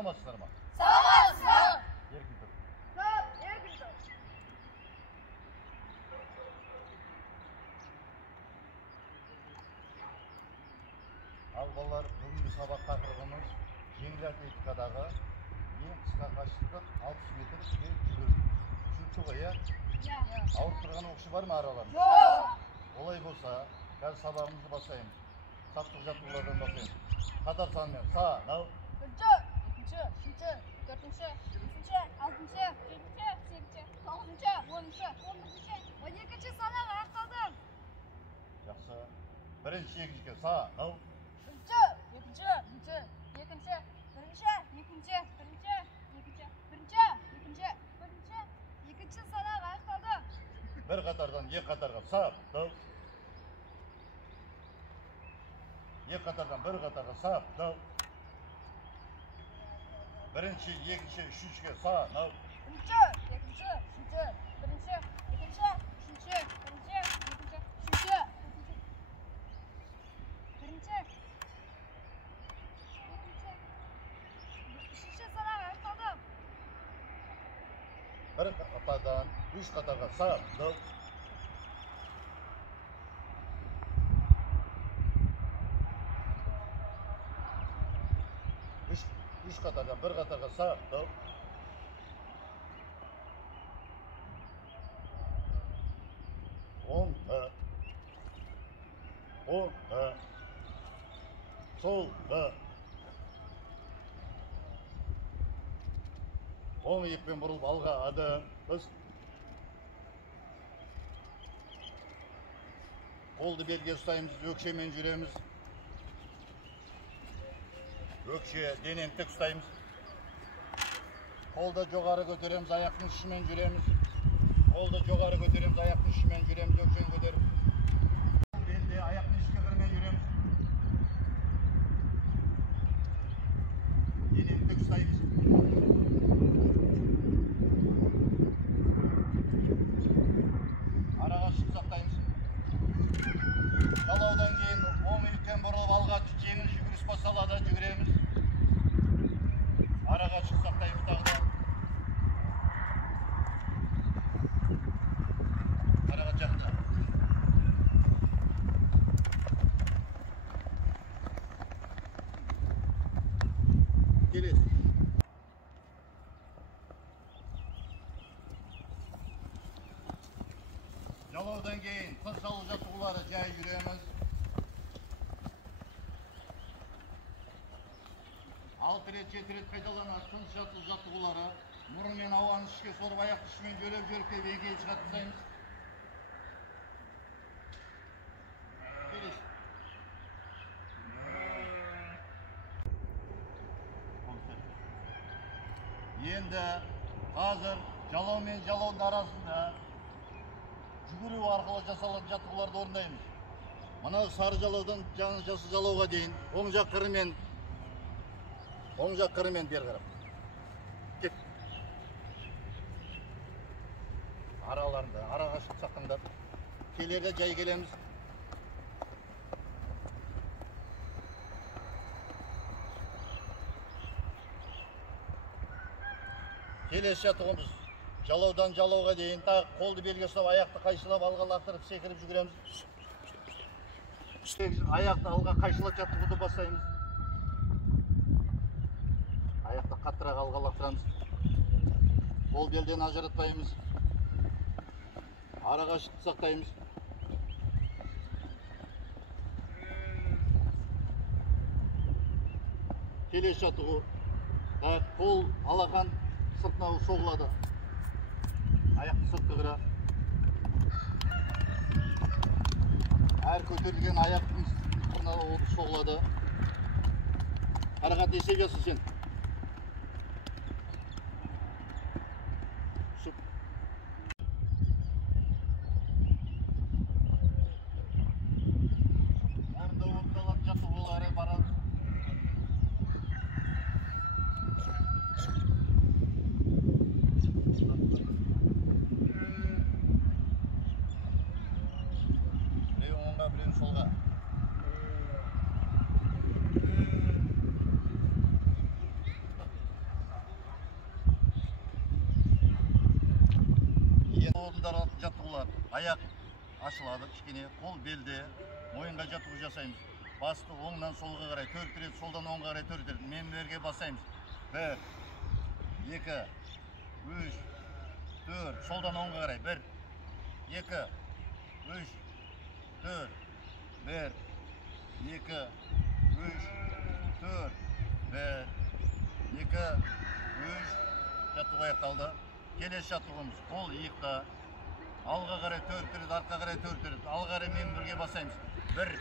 Саламатсыздар ма? Саламатсыз. Еркін тұр. Еркін тұр. Ал балалар, бүгінгі сабақ тақырыбымыз жеңіл атлетикадағы ең қысқа қашықтық 60 метр жүгіру. Түсінікті ғой, иә? Ауырып тұрған оқушы бар ма араларында? Жоқ. Олай болса, қазір сабағымызды бастаймыз. Саптық жаттығулардан бастаймыз. Қатар санымен сағынау. Бірінші, екінші, үшінші, төртінші, бесінші, алтыншы, жетінші, сегізінші, тоғызыншы, оныншы, 11-ші, 12-ші санақ аяқталды. Жақсы. Бірінші, екіншіге сағынау. Бірінші, екінші, бірінші, екінші, бірінші, екінші, бірінші, екінші, бірінші, екінші, бірінші, екінші санақ аяқталды. Bir қатардан екі қатарға сағынау. Екі қатардан бір қатарға сағынау. Бірінші, екінші, үшіншіге сағынау. Бірінші, екінші, үшінші, бірінші, екінші, үшінші, бірінші, екінші, үшінші, бірінші, екінші, үшінші санақ аяқталды. Bir қатардан үш қатарға сағынау. Үш қатардан бір қатарға сағынау. Оңды, солды. Оң еппен бұрылып алға адым. Біз қолды белге ұстаймыз, өкшемен жүреміз. Өкше, денені тік ұстаймыз. Қолды жоғары көтереміз, аяқтың ұшымен жүреміз. Қолды жоғары көтереміз, аяқтың ұшымен жүреміз, өкшені көтеріп. Белде аяқтың ішке кірмей жүреміз. Денені тік ұстаймыз. Араға шық сақтаймыз. Жалаудан кейін оң иықтен бұрылып алға жеңіл жүгіріс басталады, жүгіреміз. Араға шық сақтаймыз тағы да. Араға жақында. Келесі. Жалаудан кейін қыз салу жаттығулары жай жүреміз. 6 рет, 7 рет қайталанады тыныс жаттығулары. Мұрынмен ауаны ішке сорып, аяқты ішімен жөлеп-жөліп еңгей шығатқызаймыз. Келесі. Енді қазір жалау мен жалаудың арасында жүгіру арқылы жасалатын жаттығуларды орындаймыз. Мынау сары жалаудан жасыл жалауға дейін оң жақ қырымен бер қарап. Кет. Араларында, араға шығып сақтаңдар. Келерде жай келеміз. Келесі жаттығымыз. Жалаудан жалауға дейін тағы қолды белге ұстап, аяқты қайшылап, алға лақтырып, секіріп жүгіреміз. Аяқты алға қайшылап жаттығуды бастаймыз. Аяқты қаттырақ алға лақтырамыз. Қол белден ажыратпаймыз. Араға шықты сақтаймыз. Келесі жаттығу. Қол алақан сыртына соғылады. Аяқты сыртқа қыра. Әр көтерілген аяқтың сыртына соғылады. Қарағат есеп жасы сен. Орында орындалатын жаттығулары барады. Bilen solga. жаттығулар. Аяқ ашылады, кішкене, қол белде, мойынға жаттығу жасаймыз. Басты оңнан солға қарай 4 рет, солдан оңға қарай 4 рет. Менмерге басаймыз. 1, 2, 3, 4, солдан оңға қарай. 1, 2, 3, 4, 1, 2, 3, 4, 1, 2, 3, жаттығу аяқталды. Келесі жаттығуымыз қол иықта. Алға қарай 4 рет, артқа қарай 4 рет. Алға қарай мен бірге басаймыз. 1,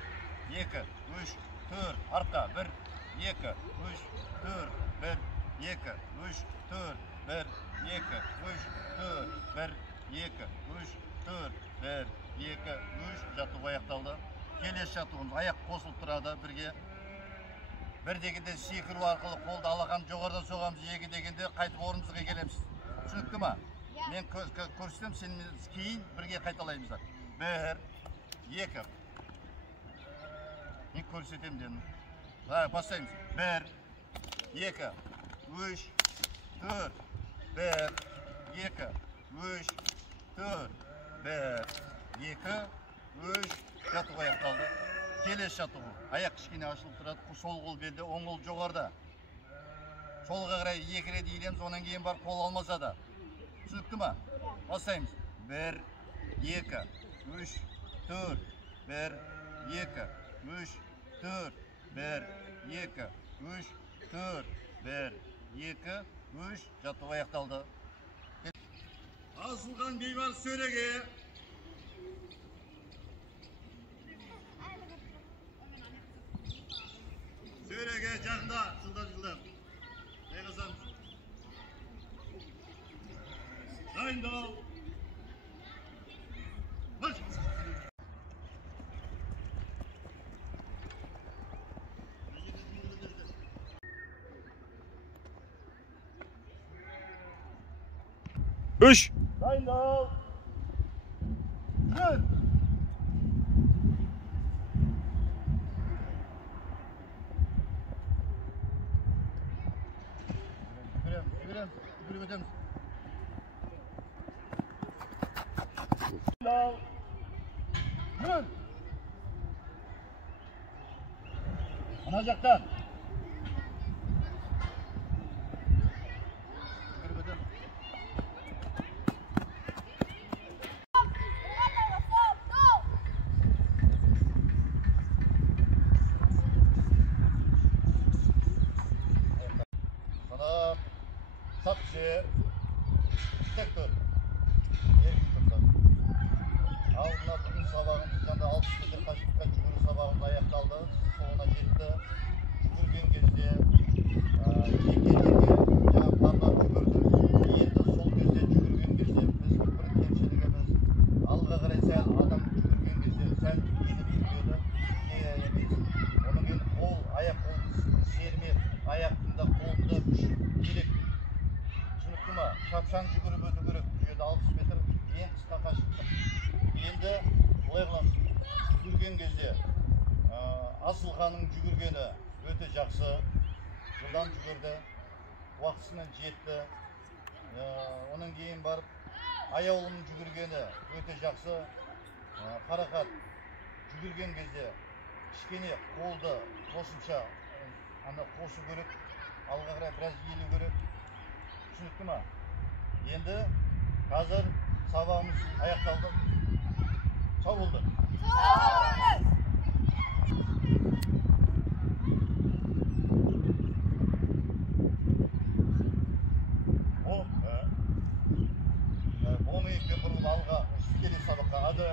2, 3, 4, артқа. 1, 2, 3, 4, 1, 2, 3, 4, 1, 2, 3, 4, 1, 2, 3, 4, 1, 2, 3, жаттығу аяқталды. Келесі жаттығуымыз аяқ қосылып тұрады бірге. Bir degende секіру арқылы қолды алақан жоғарыдан соғамыз, екі дегенде қайтып орнымызға келеміз. Түсінікті ма? Мен көрсетем, сен кейін бірге қайталаймыздар. 1, 2. Мен көрсетем дедім. Бастаймыз. 1, 2, 3, 4, 1, 2, 3, 4, 1, 2, 3, жаттығу аяқталды. Келесі жаттығу. Аяқ кішкене ашылып тұрады. Сол қол белде, оң қол жоғарда. Солға қарай 2 рет иілеміз, онан кейін бар қол алмаса да. Түсінікті ма? Бастаймыз. 1, 2, 3, 4, 1, 2, 3, 4, 1, 2, 3, 4, 1, 2, 3, жаттығу аяқталды. Асылған бейбарыс сөреге. Söreге жақында, жылдам. Байғазамыз. Дайындал. Марш! Üç. Dayındal. Жүр. Yürü ödem. Dal. Yürü. Anacaktan. Yürü ödem. Sana sapşı, tek dur. Aldığında bugün sabahın yanında 60 metre kaçlıkta çukuru sabahında ayaklandı. Sonuna gitti. Çukur gün gezdi. Can parmak çukurdu. Yetti sol gözde çukur gün gezdi. Biz bir kemşiligimiz. Alga karaysa adam çukur gün gezdi. Sen yeni bilmiyordu. Onun gün kol, ayak kolu sermir. Ayakında, kolunda bilek. Түсінікті ма? Шапшаң жүгіріп өту керек. Бұл жерде 60 метр ең қысқа қашықтық. Енді былай қыламыз. Жүгірген кезде Асылханның жүгіргені өте жақсы. Жылдам жүгірді. Уақытысымен жетті. Оның кейін барып Аяулының жүгіргені өте жақсы. Қарақат жүгірген кезде кішкене қолды қосымша қосу керек. Алға қарай біраз иілу керек. Түсінікті ма? Енді қазір сабағымыз аяқталды. Сау болды. Оны екпен бұрылып алға, келесі сабаққа. Ады,